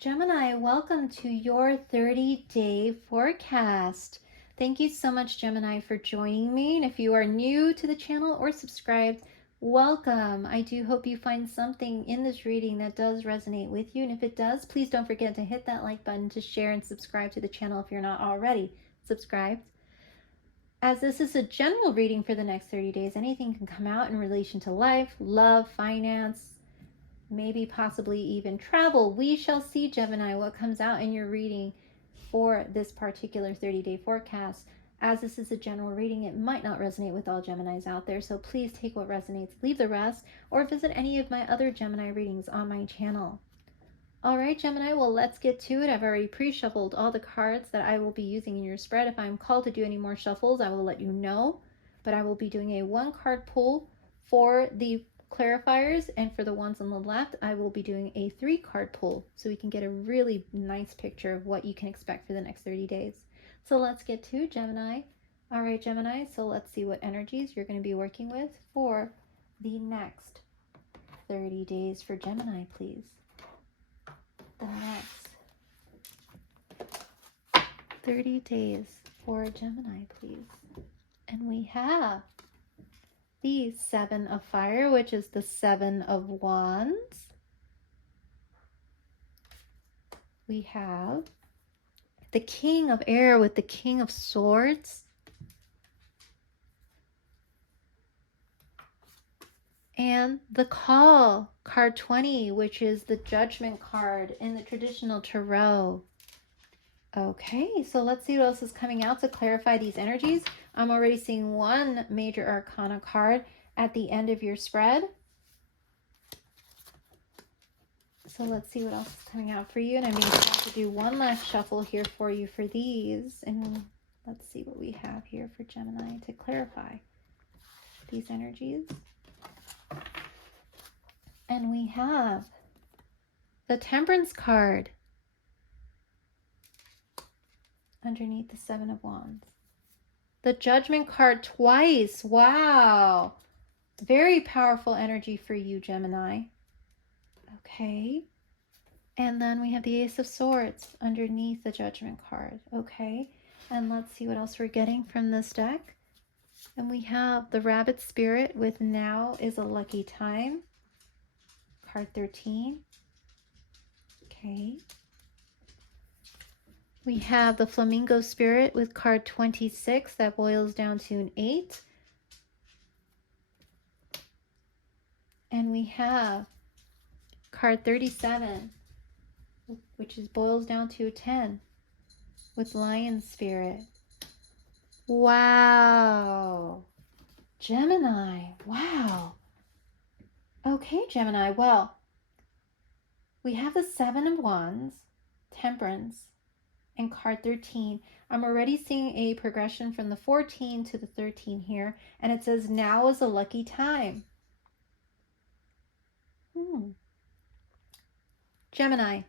Gemini, welcome to your 30-day forecast. Thank you so much, Gemini, for joining me. And if you are new to the channel or subscribed, welcome. I do hope you find something in this reading that does resonate with you. And if it does, please don't forget to hit that like button, to share and subscribe to the channel if you're not already subscribed. As this is a general reading for the next 30 days, anything can come out in relation to life, love, finance, maybe possibly even travel. We shall see, Gemini, what comes out in your reading for this particular 30-day forecast. As this is a general reading, it might not resonate with all Geminis out there, so please take what resonates, leave the rest, or visit any of my other Gemini readings on my channel. All right, Gemini, well, let's get to it. I've already pre-shuffled all the cards that I will be using in your spread. If I'm called to do any more shuffles, I will let you know, but I will be doing a 1-card pull for the clarifiers, and for the ones on the left, I will be doing a 3-card pull so we can get a really nice picture of what you can expect for the next 30 days. So let's get to Gemini. All right, Gemini, so let's see what energies you're going to be working with for the next 30 days for Gemini, please. The next 30 days for Gemini, please. And we have the 7 of Fire, which is the 7 of Wands. We have the King of Air with the King of Swords. And the Call, card 20, which is the Judgment card in the traditional tarot. Okay, so let's see what else is coming out to clarify these energies. I'm already seeing one major arcana card at the end of your spread. So let's see what else is coming out for you. And I'm going to do one last shuffle here for you for these. And let's see what we have here for Gemini to clarify these energies. And we have the Temperance card underneath the 7 of Wands. The Judgment card twice. Wow. Very powerful energy for you, Gemini. Okay. And then we have the Ace of Swords underneath the Judgment card. Okay. And let's see what else we're getting from this deck. And we have the Rabbit Spirit with Now is a Lucky Time. Card 13. Okay. We have the Flamingo Spirit with card 26. That boils down to an 8. And we have card 37, which boils down to a 10 with Lion Spirit. Wow. Gemini. Wow. Okay, Gemini. Well, we have the 7 of Wands, Temperance, and card 13. I'm already seeing a progression from the 14 to the 13 here, and it says now is a lucky time. Gemini,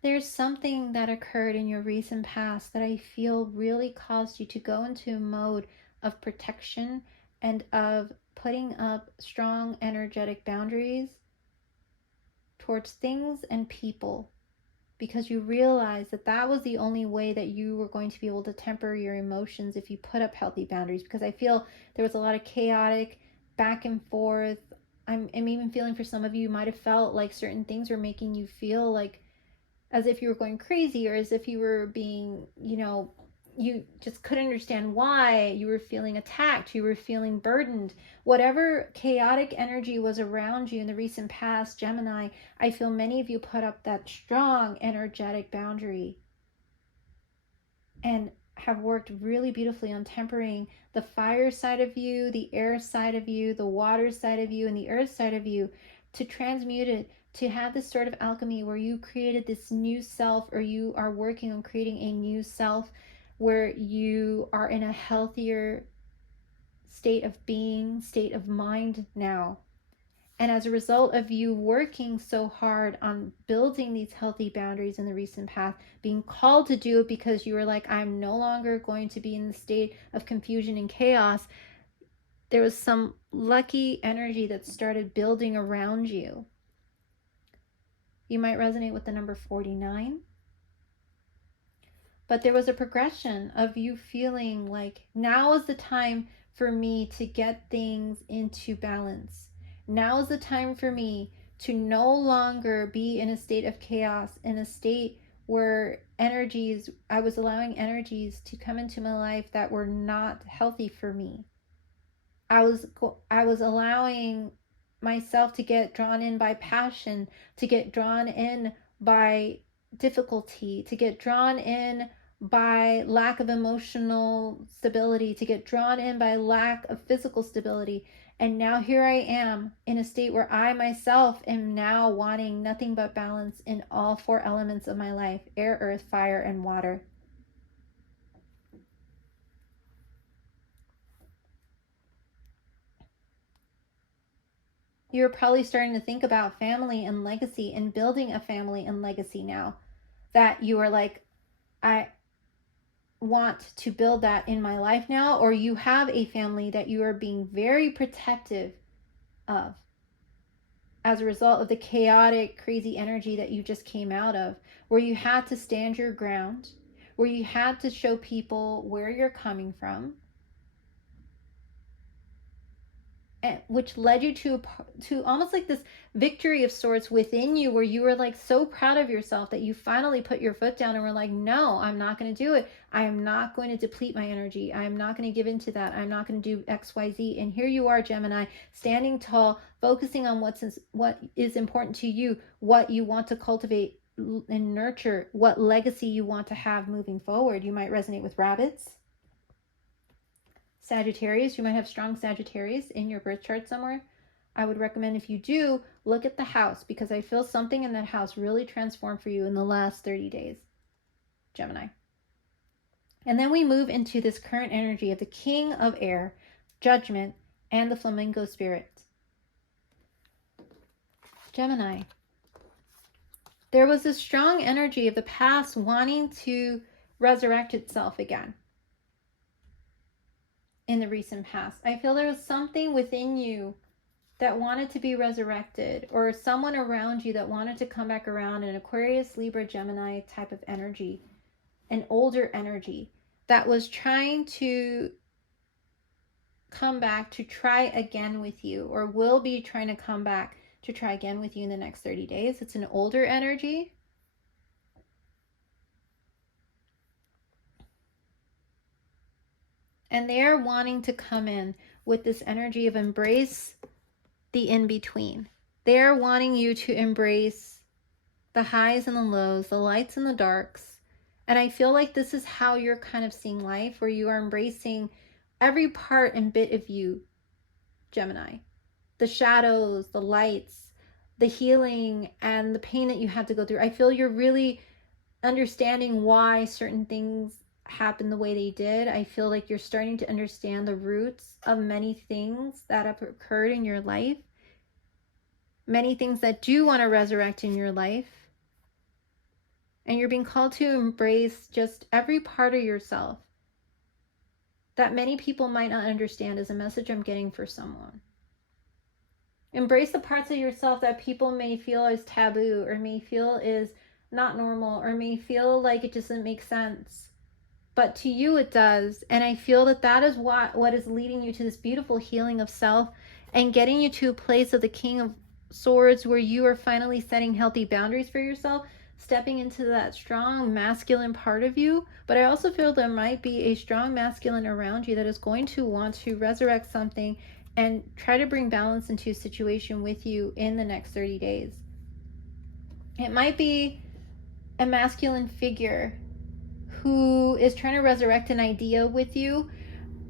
there's something that occurred in your recent past that I feel really caused you to go into a mode of protection and of putting up strong energetic boundaries towards things and people, because you realized that that was the only way that you were going to be able to temper your emotions if you put up healthy boundaries. Because I feel there was a lot of chaotic back and forth. I'm even feeling for some of you might have felt like certain things were making you feel like as if you were going crazy, or as if you were being, you just couldn't understand why. You were feeling attacked, you were feeling burdened. Whatever chaotic energy was around you in the recent past, Gemini, I feel many of you put up that strong energetic boundary and have worked really beautifully on tempering the fire side of you, the air side of you, the water side of you, and the earth side of you, to transmute it, to have this sort of alchemy where you created this new self, or you are working on creating a new self where you are in a healthier state of being, state of mind now. And as a result of you working so hard on building these healthy boundaries in the recent past, being called to do it because you were like, I'm no longer going to be in the state of confusion and chaos, there was some lucky energy that started building around you. You might resonate with the number 49. But there was a progression of you feeling like now is the time for me to get things into balance. Now is the time for me to no longer be in a state of chaos, in a state where I was allowing energies to come into my life that were not healthy for me. I was allowing myself to get drawn in by passion, to get drawn in by difficulty, to get drawn in by lack of emotional stability, to get drawn in by lack of physical stability. And now here I am in a state where I myself am now wanting nothing but balance in all 4 elements of my life: air, earth, fire, and water. You're probably starting to think about family and legacy and building a family and legacy now. That you are like, I want to build that in my life now. Or you have a family that you are being very protective of as a result of the chaotic, crazy energy that you just came out of, where you had to stand your ground, where you had to show people where you're coming from, which led you to almost like this victory of sorts within you, where you were like so proud of yourself that you finally put your foot down and were like, no, I'm not going to do it. I am not going to deplete my energy. I'm not going to give into that. I'm not going to do XYZ. And here you are, Gemini, standing tall, focusing on what is important to you, what you want to cultivate and nurture, what legacy you want to have moving forward. You might resonate with rabbits. Sagittarius, you might have strong Sagittarius in your birth chart somewhere. I would recommend, if you do, look at the house, because I feel something in that house really transformed for you in the last 30 days, Gemini. And then we move into this current energy of the King of Air, Judgment, and the Flamingo Spirit. Gemini. There was this strong energy of the past wanting to resurrect itself again. In the recent past, I feel there was something within you that wanted to be resurrected, or someone around you that wanted to come back around, an Aquarius, Libra, Gemini type of energy, an older energy that was trying to come back to try again with you, or will be trying to come back to try again with you in the next 30 days. It's an older energy. And they're wanting to come in with this energy of embrace the in-between. They're wanting you to embrace the highs and the lows, the lights and the darks. And I feel like this is how you're kind of seeing life, where you are embracing every part and bit of you, Gemini. The shadows, the lights, the healing, and the pain that you had to go through. I feel you're really understanding why certain things happen the way they did. I feel like you're starting to understand the roots of many things that have occurred in your life, many things that do want to resurrect in your life, and you're being called to embrace just every part of yourself that many people might not understand, is a message I'm getting for someone. Embrace the parts of yourself that people may feel is taboo, or may feel is not normal, or may feel like it doesn't make sense. But to you it does. And I feel that that is what is leading you to this beautiful healing of self, and getting you to a place of the King of Swords, where you are finally setting healthy boundaries for yourself, stepping into that strong masculine part of you. But I also feel there might be a strong masculine around you that is going to want to resurrect something and try to bring balance into a situation with you in the next 30 days. It might be a masculine figure who is trying to resurrect an idea with you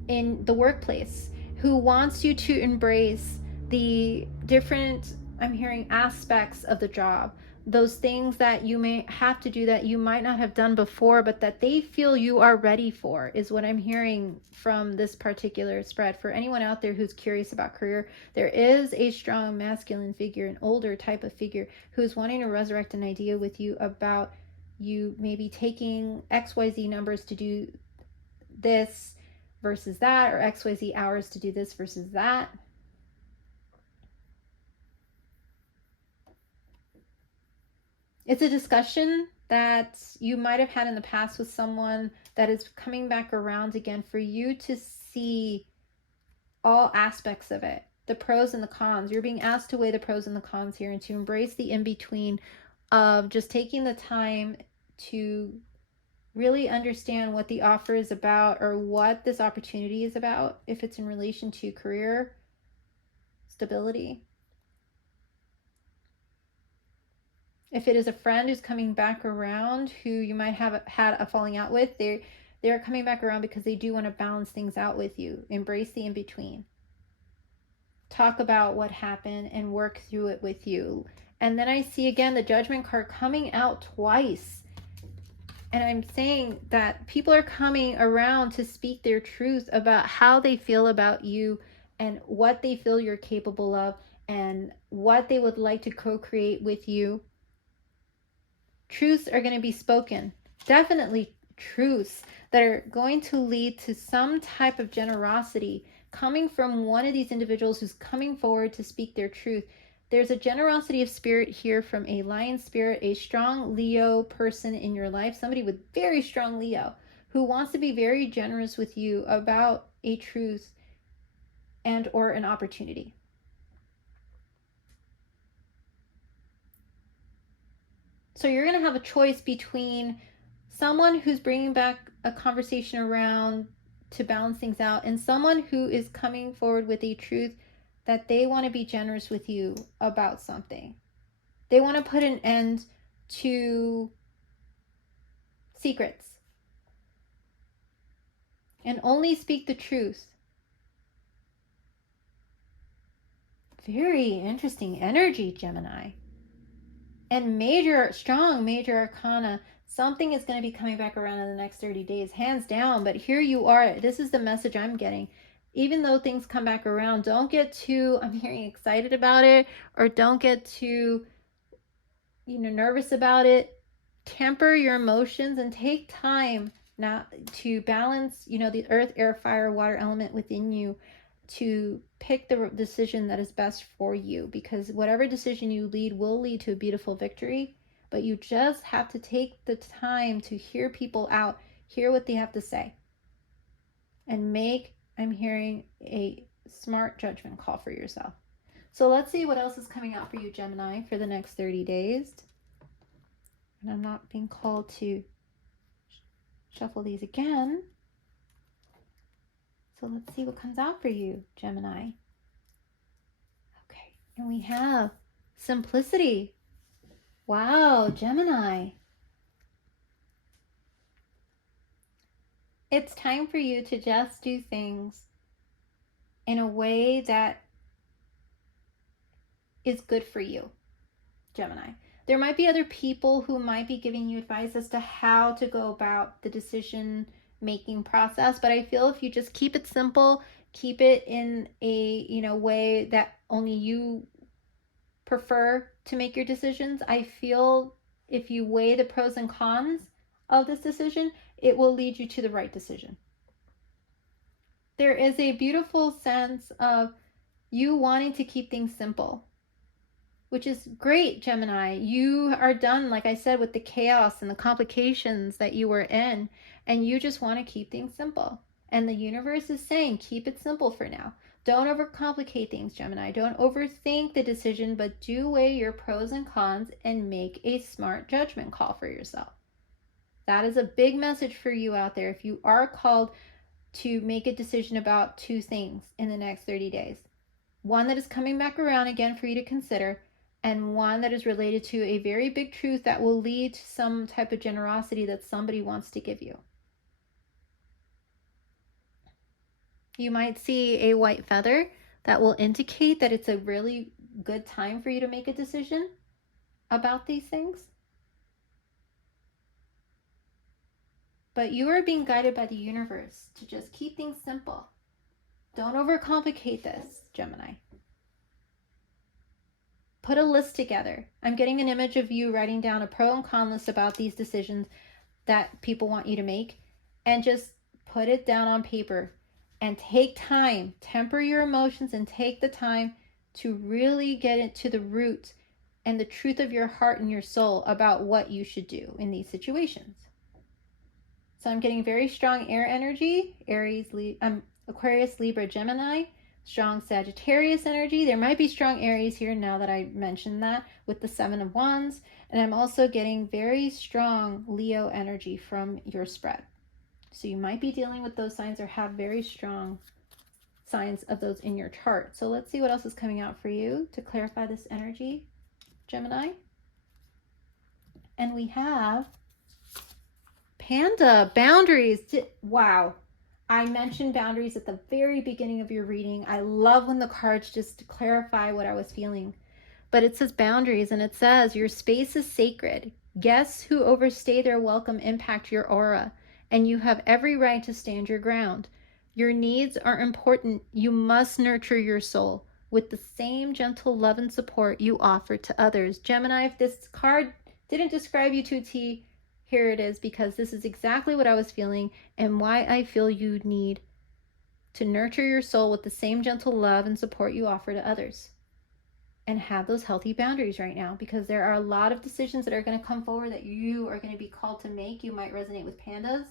in the workplace, who wants you to embrace the different, I'm hearing, aspects of the job, those things that you may have to do that you might not have done before, but that they feel you are ready for, is what I'm hearing from this particular spread. For anyone out there who's curious about career, there is a strong masculine figure, an older type of figure, who's wanting to resurrect an idea with you about you maybe taking XYZ numbers to do this versus that, or XYZ hours to do this versus that. It's a discussion that you might have had in the past with someone that is coming back around again for you to see all aspects of it, the pros and the cons. You're being asked to weigh the pros and the cons here and to embrace the in-between of just taking the time to really understand what the offer is about or what this opportunity is about, if it's in relation to career stability. If it is a friend who's coming back around who you might have had a falling out with, they're coming back around because they do want to balance things out with you. Embrace the in-between. Talk about what happened and work through it with you. And then I see again the Judgment card coming out twice. And I'm saying that people are coming around to speak their truth about how they feel about you and what they feel you're capable of and what they would like to co-create with you. Truths are going to be spoken. Definitely truths that are going to lead to some type of generosity coming from one of these individuals who's coming forward to speak their truth. There's a generosity of spirit here from a lion spirit, a strong Leo person in your life, somebody with very strong Leo who wants to be very generous with you about a truth and or an opportunity. So you're going to have a choice between someone who's bringing back a conversation around to balance things out and someone who is coming forward with a truth that they want to be generous with you about something. They want to put an end to secrets and only speak the truth. Very interesting energy, Gemini. And strong major arcana. Something is going to be coming back around in the next 30 days, hands down. But here you are. This is the message I'm getting. Even though things come back around, don't get too, I'm hearing, excited about it, or don't get too, nervous about it. Temper your emotions and take time now to balance, the earth, air, fire, water element within you to pick the decision that is best for you, because whatever decision you lead will lead to a beautiful victory, but you just have to take the time to hear people out, hear what they have to say, and make, I'm hearing, a smart judgment call for yourself. So let's see what else is coming out for you, Gemini, for the next 30 days. And I'm not being called to shuffle these again. So let's see what comes out for you, Gemini. Okay, and we have simplicity. Wow, Gemini. It's time for you to just do things in a way that is good for you, Gemini. There might be other people who might be giving you advice as to how to go about the decision making process, but I feel if you just keep it simple, keep it in a way that only you prefer to make your decisions, I feel if you weigh the pros and cons of this decision, it will lead you to the right decision. There is a beautiful sense of you wanting to keep things simple, which is great, Gemini. You are done, like I said, with the chaos and the complications that you were in, and you just want to keep things simple. And the universe is saying, keep it simple for now. Don't overcomplicate things, Gemini. Don't overthink the decision, but do weigh your pros and cons and make a smart judgment call for yourself. That is a big message for you out there. If you are called to make a decision about two things in the next 30 days, one that is coming back around again for you to consider, and one that is related to a very big truth that will lead to some type of generosity that somebody wants to give you. You might see a white feather that will indicate that it's a really good time for you to make a decision about these things. But you are being guided by the universe to just keep things simple. Don't overcomplicate this, Gemini. Put a list together. I'm getting an image of you writing down a pro and con list about these decisions that people want you to make, and just put it down on paper and take time. Temper your emotions and take the time to really get into the root and the truth of your heart and your soul about what you should do in these situations. So I'm getting very strong air energy, Aquarius, Libra, Gemini, strong Sagittarius energy. There might be strong Aries here now that I mentioned that with the Seven of Wands. And I'm also getting very strong Leo energy from your spread. So you might be dealing with those signs or have very strong signs of those in your chart. So let's see what else is coming out for you to clarify this energy, Gemini. And we have Panda, boundaries. Wow. I mentioned boundaries at the very beginning of your reading. I love when the cards just clarify what I was feeling. But it says boundaries, and it says your space is sacred. Guests who overstay their welcome impact your aura, and you have every right to stand your ground. Your needs are important. You must nurture your soul with the same gentle love and support you offer to others. Gemini, if this card didn't describe you to a T, here it is, because this is exactly what I was feeling and why I feel you need to nurture your soul with the same gentle love and support you offer to others. And have those healthy boundaries right now, because there are a lot of decisions that are going to come forward that you are going to be called to make. You might resonate with pandas,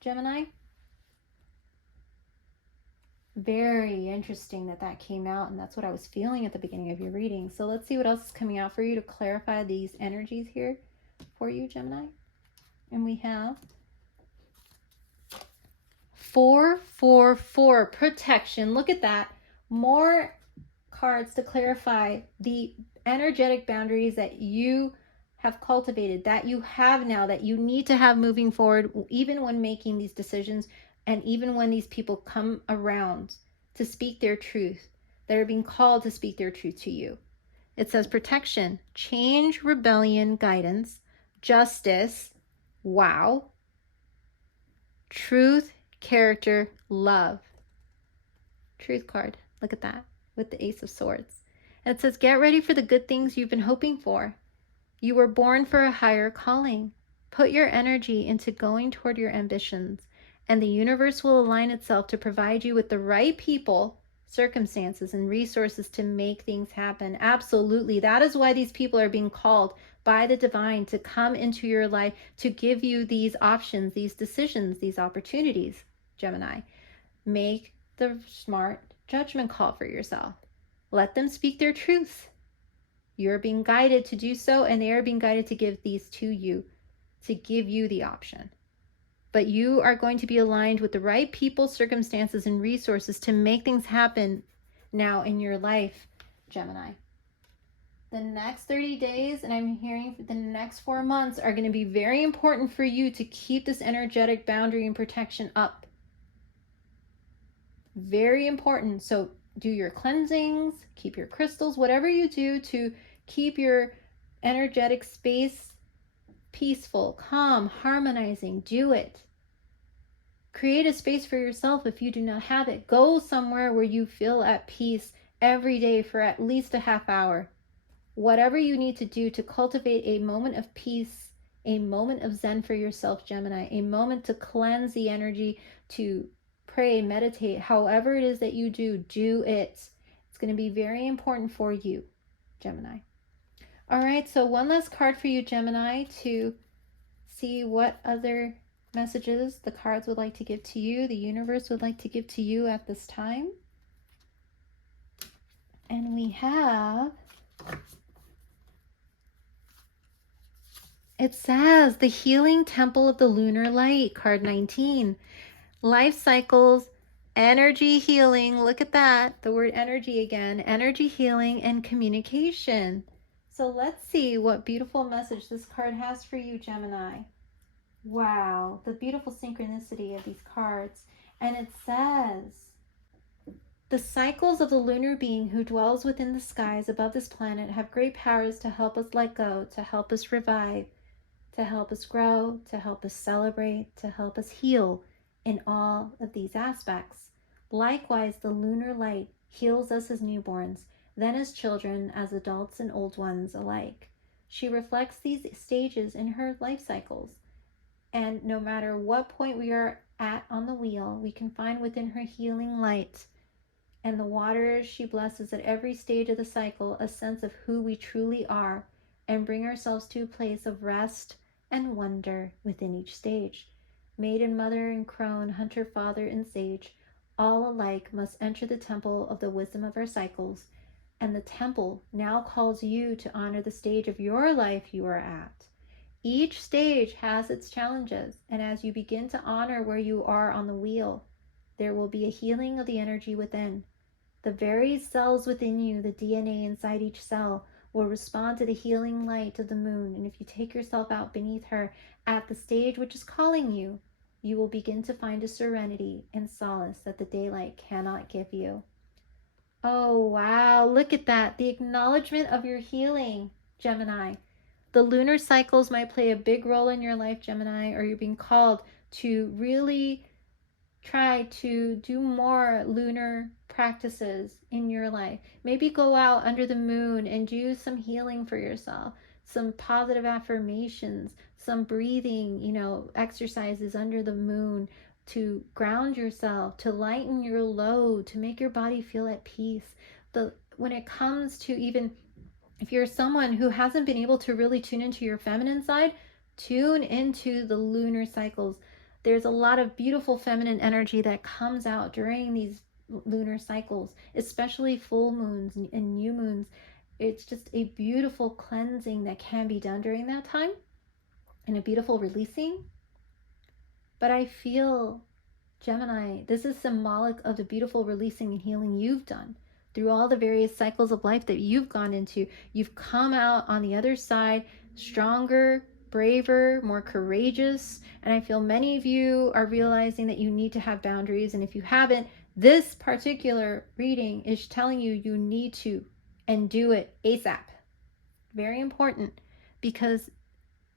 Gemini. Very interesting that came out, and that's what I was feeling at the beginning of your reading. So let's see what else is coming out for you to clarify these energies here for you, Gemini. And we have 444, protection. Look at that. More cards to clarify the energetic boundaries that you have cultivated, that you have now, that you need to have moving forward, even when making these decisions, and even when these people come around to speak their truth, that are being called to speak their truth to you. It says protection, change, rebellion, guidance, justice, wow, truth, character, love. Truth card, look at that, with the Ace of Swords. And it says, get ready for the good things you've been hoping for. You were born for a higher calling. Put your energy into going toward your ambitions, and the universe will align itself to provide you with the right people, circumstances, and resources to make things happen. Absolutely. That is why these people are being called by the divine to come into your life, to give you these options, these decisions, these opportunities, Gemini. Make the smart judgment call for yourself. Let them speak their truth. You're being guided to do so, and they are being guided to give these to you, to give you the option. But you are going to be aligned with the right people, circumstances, and resources to make things happen now in your life, Gemini. The next 30 days, and I'm hearing the next 4 months, are going to be very important for you to keep this energetic boundary and protection up. Very important. So do your cleansings, keep your crystals, whatever you do to keep your energetic space peaceful, calm, harmonizing. Do it. Create a space for yourself if you do not have it. Go somewhere where you feel at peace every day for at least a half hour. Whatever you need to do to cultivate a moment of peace, a moment of Zen for yourself, Gemini, a moment to cleanse the energy, to pray, meditate, however it is that you do, do it. It's going to be very important for you, Gemini. All right, so one last card for you, Gemini, to see what other messages the cards would like to give to you, the universe would like to give to you at this time. And we have, it says the Healing Temple of the Lunar Light, card 19. Life cycles, energy healing, look at that, the word energy again, energy healing and communication. So let's see what beautiful message this card has for you, Gemini. Wow, the beautiful synchronicity of these cards. And it says, the cycles of the lunar being who dwells within the skies above this planet have great powers to help us let go, to help us revive, to help us grow, to help us celebrate, to help us heal in all of these aspects. Likewise, the lunar light heals us as newborns, then as children, as adults and old ones alike. She reflects these stages in her life cycles. And no matter what point we are at on the wheel, we can find within her healing light and the waters she blesses at every stage of the cycle a sense of who we truly are, and bring ourselves to a place of rest and wonder within each stage. Maiden, mother, and crone, hunter, father, and sage, all alike must enter the temple of the wisdom of our cycles, and the temple now calls you to honor the stage of your life you are at. Each stage has its challenges, and as you begin to honor where you are on the wheel, there will be a healing of the energy within. The very cells within you, the DNA inside each cell, will respond to the healing light of the moon. And if you take yourself out beneath her at the stage which is calling you, you will begin to find a serenity and solace that the daylight cannot give you. Oh, wow. Look at that. The acknowledgement of your healing, Gemini. The lunar cycles might play a big role in your life, Gemini, or you're being called to really try to do more lunar practices in your life. Maybe go out under the moon and do some healing for yourself, some positive affirmations, some breathing, exercises under the moon to ground yourself, to lighten your load, to make your body feel at peace. When it comes to, even if you're someone who hasn't been able to really tune into your feminine side, tune into the lunar cycles. There's a lot of beautiful feminine energy that comes out during these lunar cycles, especially full moons and new moons. It's just a beautiful cleansing that can be done during that time, and a beautiful releasing. But I feel, Gemini, this is symbolic of the beautiful releasing and healing you've done through all the various cycles of life that you've gone into. You've come out on the other side stronger, braver, more courageous. And I feel many of you are realizing that you need to have boundaries. And if you haven't, this particular reading is telling you you need to, and do it ASAP. Very important, because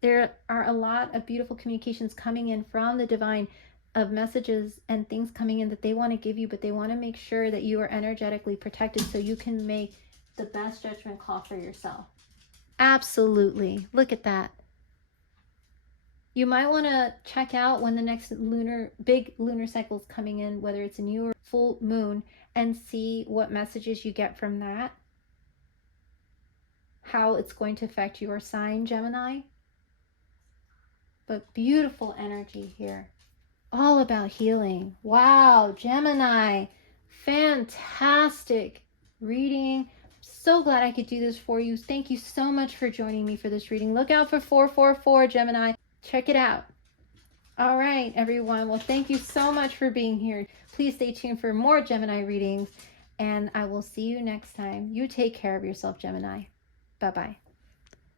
there are a lot of beautiful communications coming in from the divine, of messages and things coming in that they want to give you, but they want to make sure that you are energetically protected so you can make the best judgment call for yourself. Absolutely. Look at that. You might want to check out when the next big lunar cycle is coming in, whether it's a new or full moon, and see what messages you get from that, how it's going to affect your sign, Gemini. But beautiful energy here. All about healing. Wow, Gemini. Fantastic reading. So glad I could do this for you. Thank you so much for joining me for this reading. Look out for 444, Gemini. Check it out. All right, everyone. Well, thank you so much for being here. Please stay tuned for more Gemini readings, and I will see you next time. You take care of yourself, Gemini. Bye-bye.